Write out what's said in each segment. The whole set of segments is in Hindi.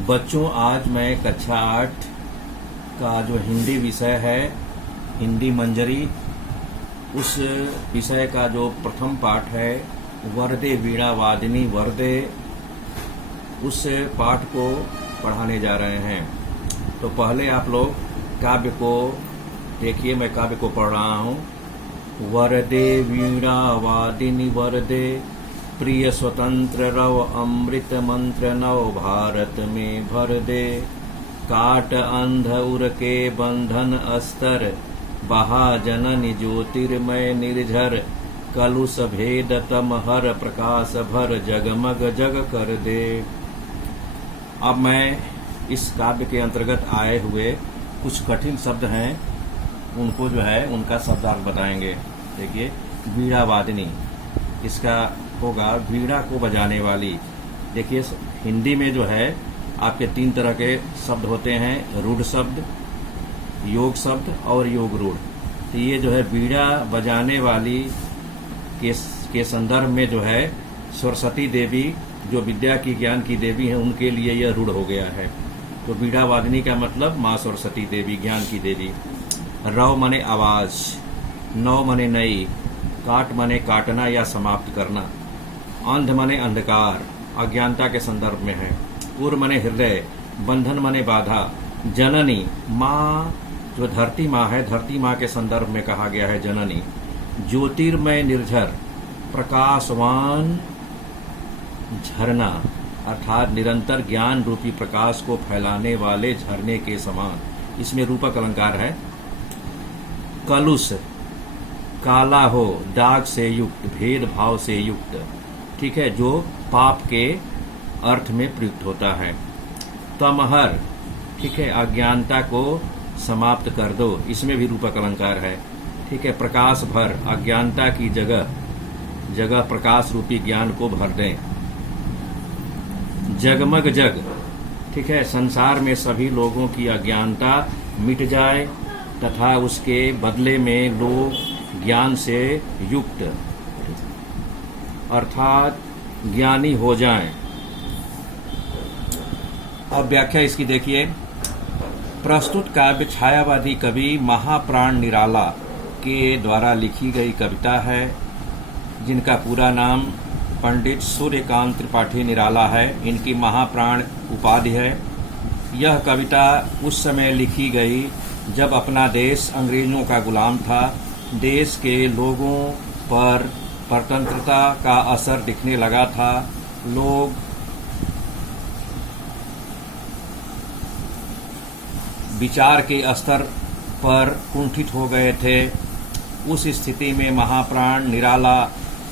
बच्चों, आज मैं कक्षा 8 का जो हिंदी विषय है, हिंदी मंजरी, उस विषय का जो प्रथम पाठ है वरदे वीणा वादिनी वरदे, उस पाठ को पढ़ाने जा रहे हैं। तो पहले आप लोग काव्य को देखिए। मैं काव्य को पढ़ रहा हूँ। वरदे वीणा वादिनी वरदे, प्रिय स्वतंत्र रव अमृत मंत्र नव भारत में भर दे। काट अंध उर के बंधन अस्तर, बहा जननी ज्योतिर्मय निर्झर। कलुष भेद तम हर प्रकाश भर, जगमग जग कर दे। अब मैं इस काव्य के अंतर्गत आए हुए कुछ कठिन शब्द हैं, उनको जो है उनका शब्दार्थ बताएंगे। देखिए, वीणा वादिनी, इसका होगा वीणा को बजाने वाली। देखिए, हिंदी में जो है आपके 3 तरह के शब्द होते हैं, रूढ़ शब्द, योग शब्द और योग रूढ़। तो ये जो है वीणा बजाने वाली के संदर्भ में जो है सरस्वती देवी, जो विद्या की ज्ञान की देवी है, उनके लिए यह रूढ़ हो गया है। तो वीणा वादिनी का मतलब माँ सरस्वती देवी, ज्ञान की देवी। रव मने आवाज, नव मने नई, काट मने काटना या समाप्त करना, अंध मने अंधकार, अज्ञानता के संदर्भ में है। उर मने हृदय, बंधन मने बाधा। जननी, माँ जो धरती माँ है, धरती माँ के संदर्भ में कहा गया है जननी। ज्योतिर्मय निर्झर, प्रकाशवान झरना, अर्थात निरंतर ज्ञान रूपी प्रकाश को फैलाने वाले झरने के समान। इसमें रूपक अलंकार है। कलुष, काला हो, दाग से युक्त, भेदभाव से युक्त, ठीक है, जो पाप के अर्थ में प्रयुक्त होता है। तमहर, ठीक है, अज्ञानता को समाप्त कर दो, इसमें भी रूपक अलंकार है। ठीक है, प्रकाश भर, अज्ञानता की जगह प्रकाश रूपी ज्ञान को भर दें। जगमग जग, ठीक है, संसार में सभी लोगों की अज्ञानता मिट जाए तथा उसके बदले में लोग ज्ञान से युक्त अर्थात ज्ञानी हो जाएं। अब व्याख्या इसकी देखिए। प्रस्तुत काव्य छायावादी कवि महाप्राण निराला के द्वारा लिखी गई कविता है, जिनका पूरा नाम पंडित सूर्यकांत त्रिपाठी निराला है। इनकी महाप्राण उपाधि है। यह कविता उस समय लिखी गई जब अपना देश अंग्रेजों का गुलाम था। देश के लोगों पर परतंत्रता का असर दिखने लगा था। लोग विचार के स्तर पर कुंठित हो गए थे। उस स्थिति में महाप्राण निराला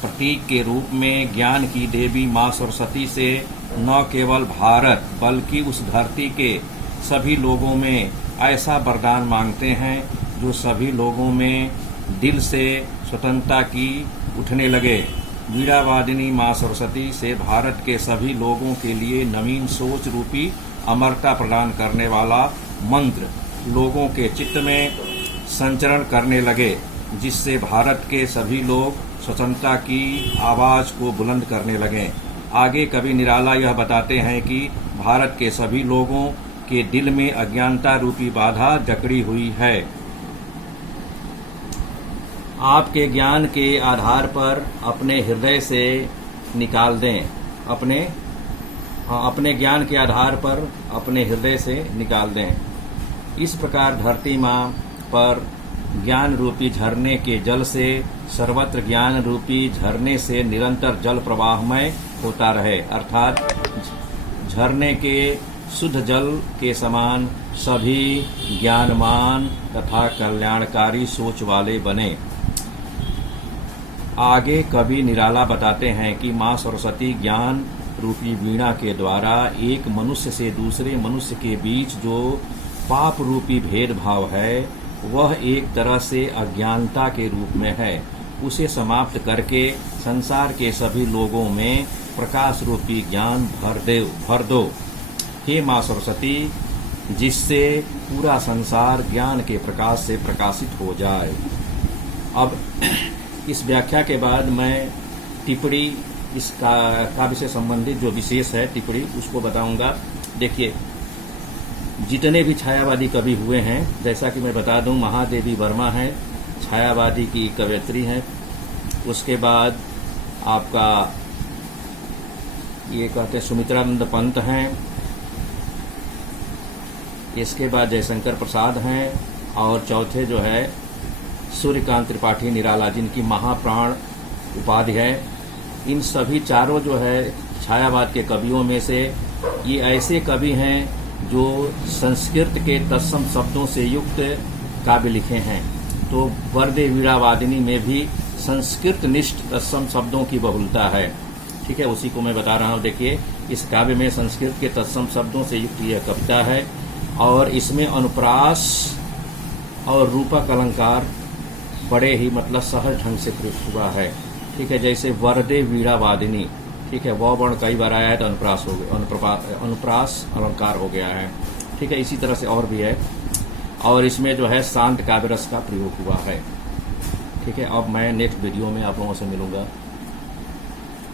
प्रतीक के रूप में ज्ञान की देवी माँ सरस्वती से न केवल भारत बल्कि उस धरती के सभी लोगों में ऐसा वरदान मांगते हैं जो सभी लोगों में दिल से स्वतंत्रता की उठने लगे। वीणा वादिनी माँ सरस्वती से भारत के सभी लोगों के लिए नवीन सोच रूपी अमरता प्रदान करने वाला मंत्र लोगों के चित्त में संचरण करने लगे, जिससे भारत के सभी लोग स्वतंत्रता की आवाज को बुलंद करने लगे। आगे कवि निराला यह बताते हैं कि भारत के सभी लोगों के दिल में अज्ञानता रूपी बाधा जकड़ी हुई है। आपके ज्ञान के आधार पर अपने हृदय से निकाल दें, अपने ज्ञान के आधार पर अपने हृदय से निकाल दें। इस प्रकार धरती माँ पर ज्ञान रूपी झरने के जल से सर्वत्र ज्ञान रूपी झरने से निरंतर जल प्रवाहमय होता रहे, अर्थात झरने के शुद्ध जल के समान सभी ज्ञानमान तथा कल्याणकारी सोच वाले बने। आगे कवि निराला बताते हैं कि माँ सरस्वती ज्ञान रूपी वीणा के द्वारा एक मनुष्य से दूसरे मनुष्य के बीच जो पाप रूपी भेदभाव है, वह एक तरह से अज्ञानता के रूप में है, उसे समाप्त करके संसार के सभी लोगों में प्रकाश रूपी ज्ञान भर दो। हे माँ सरस्वती, जिससे पूरा संसार ज्ञान के प्रकाश से प्रकाशित हो जाए। अब इस व्याख्या के बाद मैं टिप्पणी, इस काव्य से संबंधित जो विशेष है टिप्पणी, उसको बताऊंगा। देखिए, जितने भी छायावादी कवि हुए हैं, जैसा कि मैं बता दूं, महादेवी वर्मा है, छायावादी की कवयित्री हैं। उसके बाद आपका ये कहते हैं सुमित्रानंद पंत हैं। इसके बाद जयशंकर प्रसाद हैं, और चौथे जो है सूर्यकांत त्रिपाठी निराला, जिनकी महाप्राण उपाधि है। इन सभी चारों जो है छायावाद के कवियों में से ये ऐसे कवि हैं जो संस्कृत के तत्सम शब्दों से युक्त काव्य लिखे हैं। तो वरदे वीणावादिनी में भी संस्कृत निष्ठ तत्सम शब्दों की बहुलता है। ठीक है, उसी को मैं बता रहा हूँ। देखिए, इस काव्य में संस्कृत के तत्सम शब्दों से युक्त यह कविता है, और इसमें अनुप्रास और रूपक अलंकार बड़े ही मतलब सहज ढंग से प्रयुक्त हुआ है। ठीक है, जैसे वरदे वीणावादिनी, ठीक है, वह वर्ण कई बार आया है तो अनुप्रास हो गया, अनुप्रास अलंकार हो गया है। ठीक है, इसी तरह से और भी है, और इसमें जो है शांत काव्य रस का प्रयोग हुआ है। ठीक है, अब मैं नेक्स्ट वीडियो में आप लोगों से मिलूंगा।